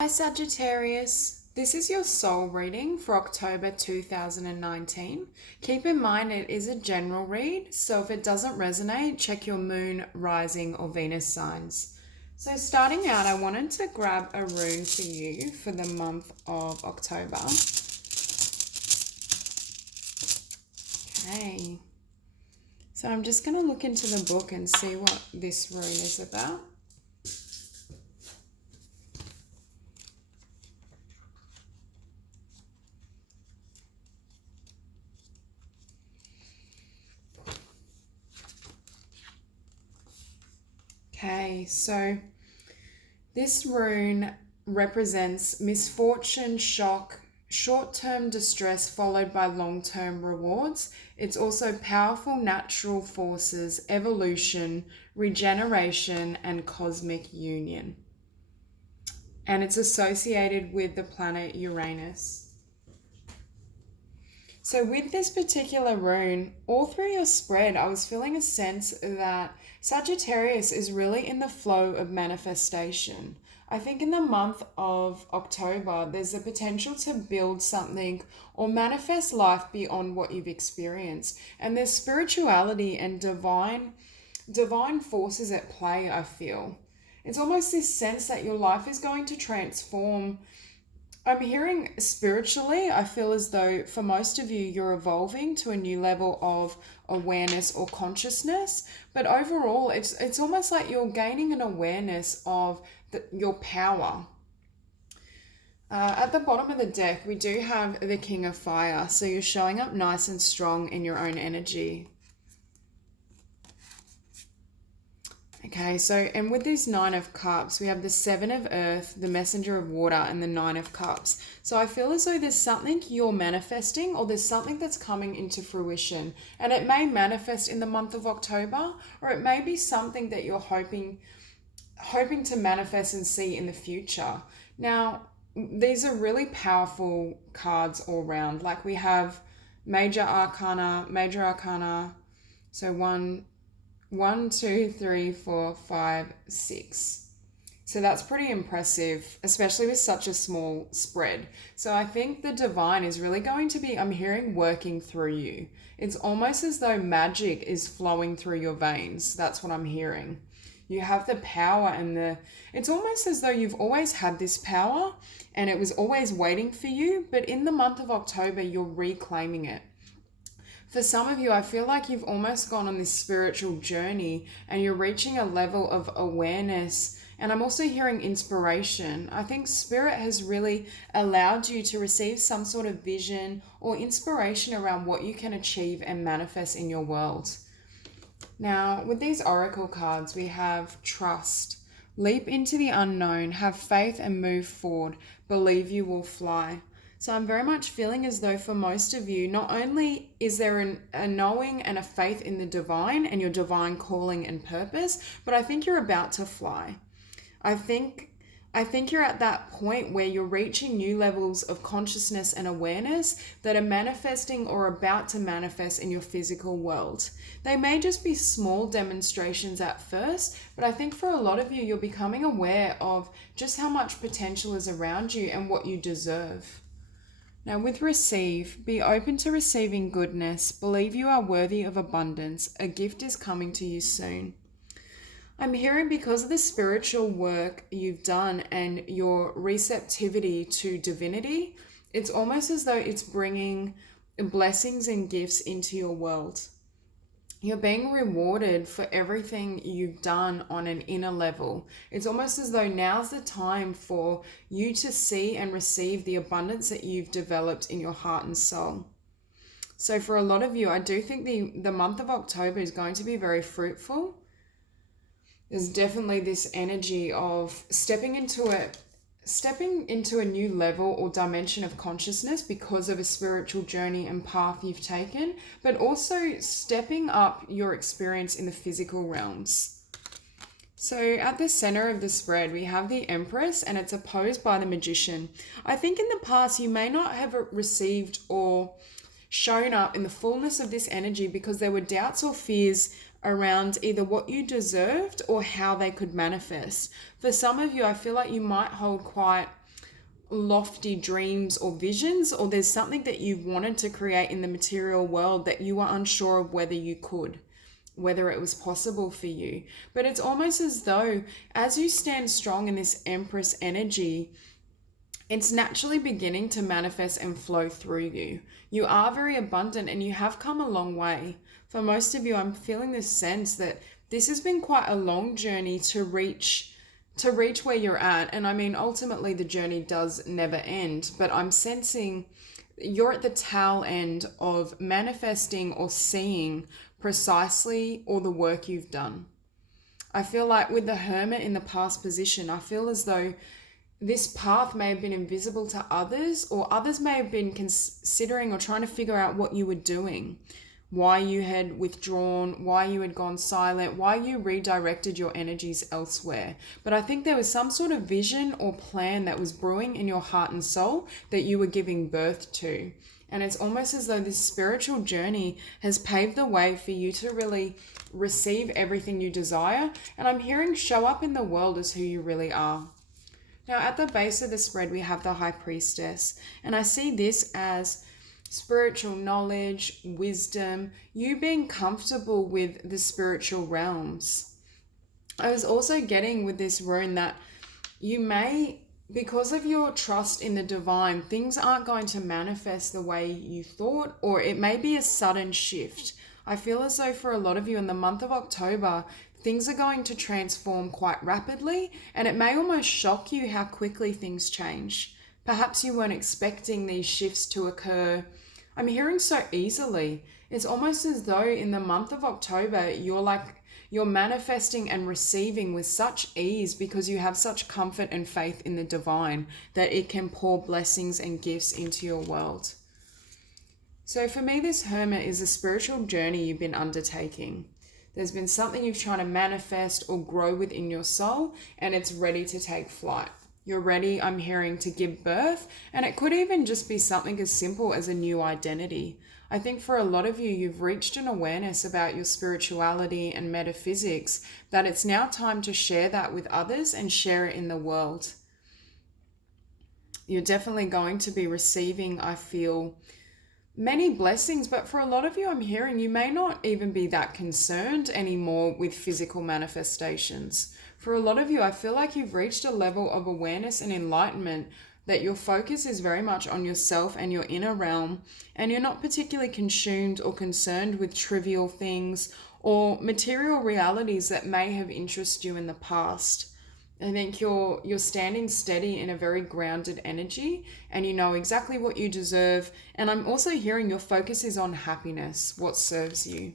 Hi Sagittarius, this is your soul reading for October 2019. Keep in mind it is a general read, so if it doesn't resonate, check your moon, rising, or Venus signs. So starting out, I wanted to grab a rune for you for the month of October. Okay, so I'm just going to look into the book and see what this rune is about. Okay, so this rune represents misfortune, shock, short-term distress followed by long-term rewards. It's also powerful natural forces, evolution, regeneration, and cosmic union. And it's associated with the planet Uranus. So with this particular rune, all through your spread, I was feeling a sense that Sagittarius is really in the flow of manifestation. I think in the month of October, there's a potential to build something or manifest life beyond what you've experienced. And there's spirituality and divine forces at play, I feel. It's almost this sense that your life is going to transform. I'm hearing spiritually, I feel as though for most of you, you're evolving to a new level of awareness or consciousness. But overall, it's almost like you're gaining an awareness of your power. At the bottom of the deck, we do have the King of Fire. So you're showing up nice and strong in your own energy. Okay, so, and with this Nine of Cups, we have the Seven of Earth, the Messenger of Water, and the Nine of Cups. So I feel as though there's something you're manifesting or there's something that's coming into fruition. And it may manifest in the month of October, or it may be something that you're hoping to manifest and see in the future. Now, these are really powerful cards all round. Like we have Major Arcana, so 1, 2, 3, 4, 5, 6. So that's pretty impressive, especially with such a small spread. So I think the divine is really going to be, I'm hearing, working through you. It's almost as though magic is flowing through your veins. That's what I'm hearing. You have the power and it's almost as though you've always had this power and it was always waiting for you, but in the month of October, you're reclaiming it. For some of you, I feel like you've almost gone on this spiritual journey and you're reaching a level of awareness. And I'm also hearing inspiration. I think Spirit has really allowed you to receive some sort of vision or inspiration around what you can achieve and manifest in your world. Now, with these oracle cards, we have trust. Leap into the unknown, have faith and move forward. Believe you will fly. So I'm very much feeling as though for most of you, not only is there a knowing and a faith in the divine and your divine calling and purpose, but I think you're about to fly. I think you're at that point where you're reaching new levels of consciousness and awareness that are manifesting or about to manifest in your physical world. They may just be small demonstrations at first, but I think for a lot of you, you're becoming aware of just how much potential is around you and what you deserve. Now with receive, be open to receiving goodness. Believe you are worthy of abundance. A gift is coming to you soon. I'm hearing because of the spiritual work you've done and your receptivity to divinity, it's almost as though it's bringing blessings and gifts into your world. You're being rewarded for everything you've done on an inner level. It's almost as though now's the time for you to see and receive the abundance that you've developed in your heart and soul. So for a lot of you, I do think the month of October is going to be very fruitful. There's definitely this energy of stepping into a new level or dimension of consciousness because of a spiritual journey and path you've taken, but also stepping up your experience in the physical realms. So at the center of the spread, we have the Empress and it's opposed by the Magician. I think in the past, you may not have received or shown up in the fullness of this energy because there were doubts or fears around either what you deserved or how they could manifest. For some of you, I feel like you might hold quite lofty dreams or visions, or there's something that you've wanted to create in the material world that you are unsure of whether you could, whether it was possible for you. But it's almost as though as you stand strong in this Empress energy, it's naturally beginning to manifest and flow through you. You are very abundant and you have come a long way. For most of you, I'm feeling this sense that this has been quite a long journey to reach where you're at. And I mean, ultimately the journey does never end, but I'm sensing you're at the tail end of manifesting or seeing precisely all the work you've done. I feel like with the Hermit in the past position, I feel as though this path may have been invisible to others, or others may have been considering or trying to figure out what you were doing, why you had withdrawn, why you had gone silent, why you redirected your energies elsewhere. But I think there was some sort of vision or plan that was brewing in your heart and soul that you were giving birth to. And it's almost as though this spiritual journey has paved the way for you to really receive everything you desire. And I'm hearing show up in the world as who you really are. Now, at the base of the spread, we have the High Priestess, and I see this as spiritual knowledge, wisdom, you being comfortable with the spiritual realms. I was also getting with this rune that you may, because of your trust in the divine, things aren't going to manifest the way you thought, or it may be a sudden shift. I feel as though for a lot of you in the month of October, things are going to transform quite rapidly, and it may almost shock you how quickly things change. Perhaps you weren't expecting these shifts to occur. I'm hearing so easily. It's almost as though in the month of October, you're manifesting and receiving with such ease because you have such comfort and faith in the divine that it can pour blessings and gifts into your world. So for me, this Hermit is a spiritual journey you've been undertaking. There's been something you've tried to manifest or grow within your soul, and it's ready to take flight. You're ready, I'm hearing, to give birth, and it could even just be something as simple as a new identity. I think for a lot of you, you've reached an awareness about your spirituality and metaphysics that it's now time to share that with others and share it in the world. You're definitely going to be receiving, I feel, many blessings, but for a lot of you, I'm hearing you may not even be that concerned anymore with physical manifestations. For a lot of you, I feel like you've reached a level of awareness and enlightenment that your focus is very much on yourself and your inner realm, and you're not particularly consumed or concerned with trivial things or material realities that may have interested you in the past. I think you're standing steady in a very grounded energy, and you know exactly what you deserve. And I'm also hearing your focus is on happiness, what serves you.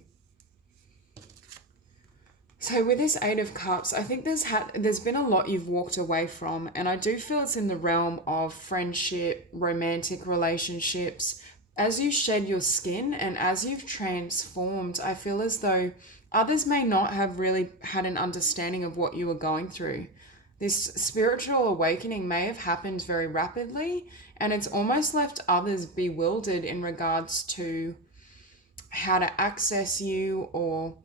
So with this Eight of Cups, I think there's been a lot you've walked away from, and I do feel it's in the realm of friendship, romantic relationships. As you shed your skin and as you've transformed, I feel as though others may not have really had an understanding of what you were going through. This spiritual awakening may have happened very rapidly, and it's almost left others bewildered in regards to how to access you, or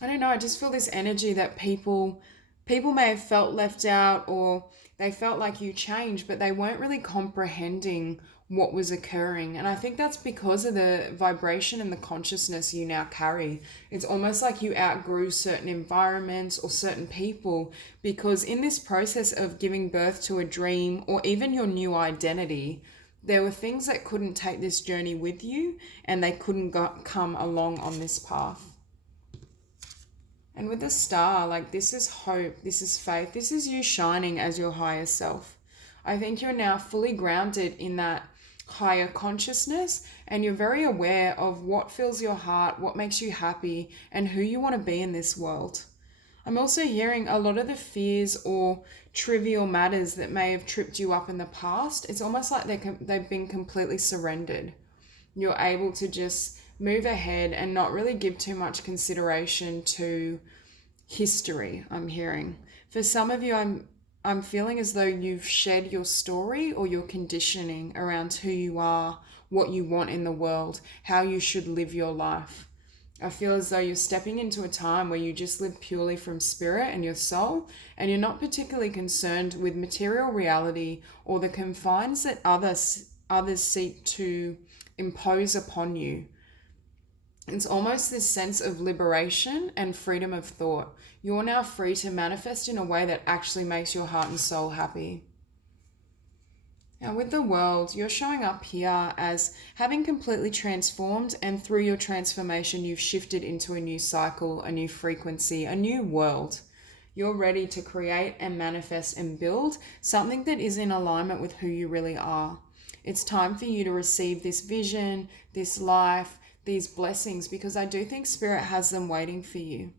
I don't know, I just feel this energy that people may have felt left out, or they felt like you changed, but they weren't really comprehending what was occurring. And I think that's because of the vibration and the consciousness you now carry. It's almost like you outgrew certain environments or certain people, because in this process of giving birth to a dream or even your new identity, there were things that couldn't take this journey with you, and they couldn't come along on this path. And with the star, like, this is hope, this is faith, this is you shining as your higher self. I think you're now fully grounded in that higher consciousness, and you're very aware of what fills your heart, what makes you happy, and who you want to be in this world. I'm also hearing a lot of the fears or trivial matters that may have tripped you up in the past. It's almost like they've been completely surrendered. You're able to just move ahead and not really give too much consideration to history, I'm hearing. For some of you, I'm feeling as though you've shed your story or your conditioning around who you are, what you want in the world, how you should live your life. I feel as though you're stepping into a time where you just live purely from spirit and your soul, and you're not particularly concerned with material reality or the confines that others seek to impose upon you. It's almost this sense of liberation and freedom of thought. You're now free to manifest in a way that actually makes your heart and soul happy. Now, with the world, you're showing up here as having completely transformed, and through your transformation, you've shifted into a new cycle, a new frequency, a new world. You're ready to create and manifest and build something that is in alignment with who you really are. It's time for you to receive this vision, this life, these blessings, because I do think Spirit has them waiting for you.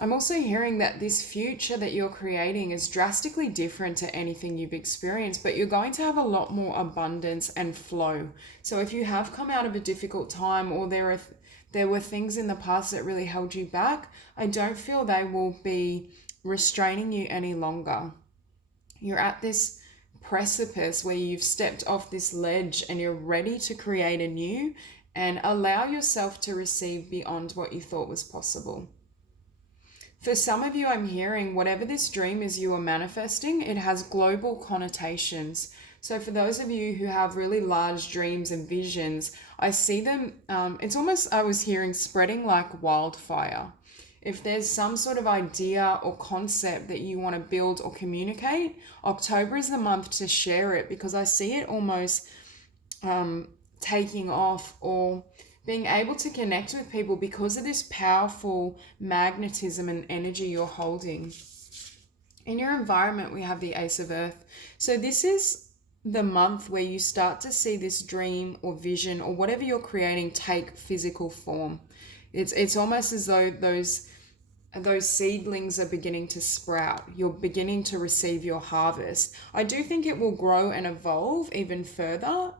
I'm also hearing that this future that you're creating is drastically different to anything you've experienced, but you're going to have a lot more abundance and flow. So if you have come out of a difficult time, or there were things in the past that really held you back, I don't feel they will be restraining you any longer. You're at this precipice where you've stepped off this ledge and you're ready to create anew and allow yourself to receive beyond what you thought was possible. For some of you, I'm hearing whatever this dream is you are manifesting, it has global connotations. So for those of you who have really large dreams and visions, I see them, it's almost, I was hearing, spreading like wildfire. If there's some sort of idea or concept that you want to build or communicate, October is the month to share it, because I see it almost taking off or being able to connect with people because of this powerful magnetism and energy you're holding. In your environment, we have the Ace of Earth. So this is the month where you start to see this dream or vision or whatever you're creating take physical form. It's almost as though those seedlings are beginning to sprout. You're beginning to receive your harvest. I do think it will grow and evolve even further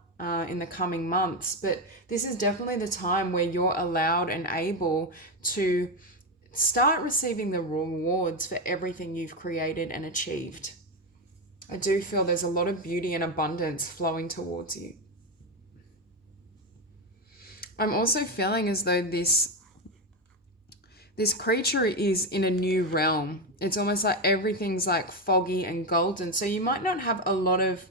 in the coming months, but this is definitely the time where you're allowed and able to start receiving the rewards for everything you've created and achieved. I do feel there's a lot of beauty and abundance flowing towards you. I'm also feeling as though this creature is in a new realm. It's almost like everything's like foggy and golden. So you might not have a lot of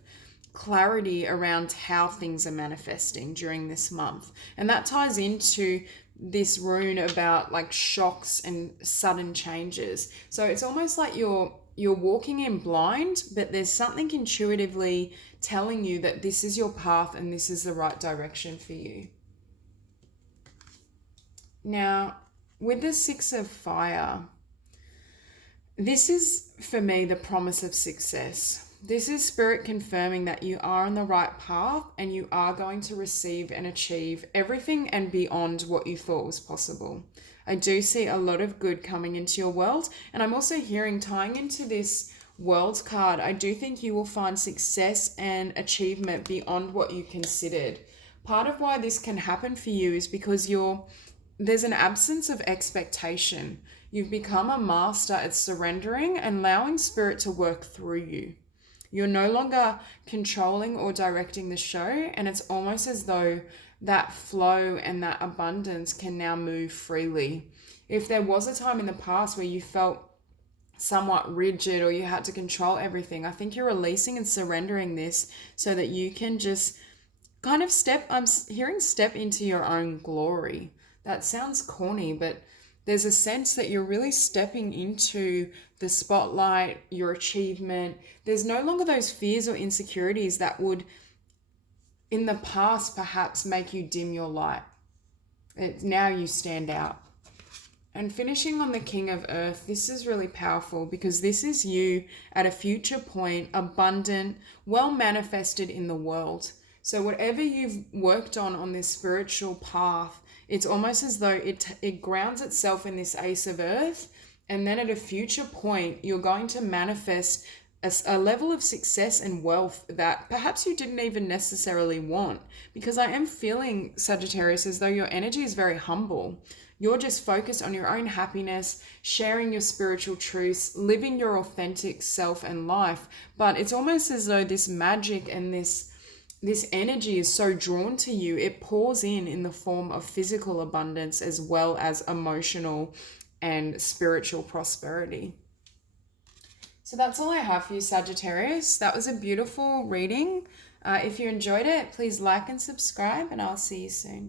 clarity around how things are manifesting during this month. And that ties into this rune about like shocks and sudden changes. So it's almost like you're walking in blind, but there's something intuitively telling you that this is your path and this is the right direction for you. Now, with the Six of Fire, this is for me the promise of success. This is Spirit confirming that you are on the right path and you are going to receive and achieve everything and beyond what you thought was possible. I do see a lot of good coming into your world, and I'm also hearing, tying into this World card, I do think you will find success and achievement beyond what you considered. Part of why this can happen for you is because there's an absence of expectation. You've become a master at surrendering and allowing Spirit to work through you. You're no longer controlling or directing the show, and it's almost as though that flow and that abundance can now move freely. If there was a time in the past where you felt somewhat rigid or you had to control everything, I think you're releasing and surrendering this so that you can just kind of step into your own glory. That sounds corny, but there's a sense that you're really stepping into the spotlight, your achievement. There's no longer those fears or insecurities that would, in the past, perhaps make you dim your light. Now you stand out. And finishing on the King of Earth, this is really powerful because this is you at a future point, abundant, well manifested in the world. So whatever you've worked on this spiritual path, it's almost as though it grounds itself in this Ace of Earth, and then at a future point, you're going to manifest a level of success and wealth that perhaps you didn't even necessarily want. Because I am feeling, Sagittarius, as though your energy is very humble. You're just focused on your own happiness, sharing your spiritual truths, living your authentic self and life. But it's almost as though this magic and this this energy is so drawn to you, it pours in the form of physical abundance as well as emotional and spiritual prosperity. So that's all I have for you, Sagittarius. That was a beautiful reading. If you enjoyed it, please like and subscribe, and I'll see you soon.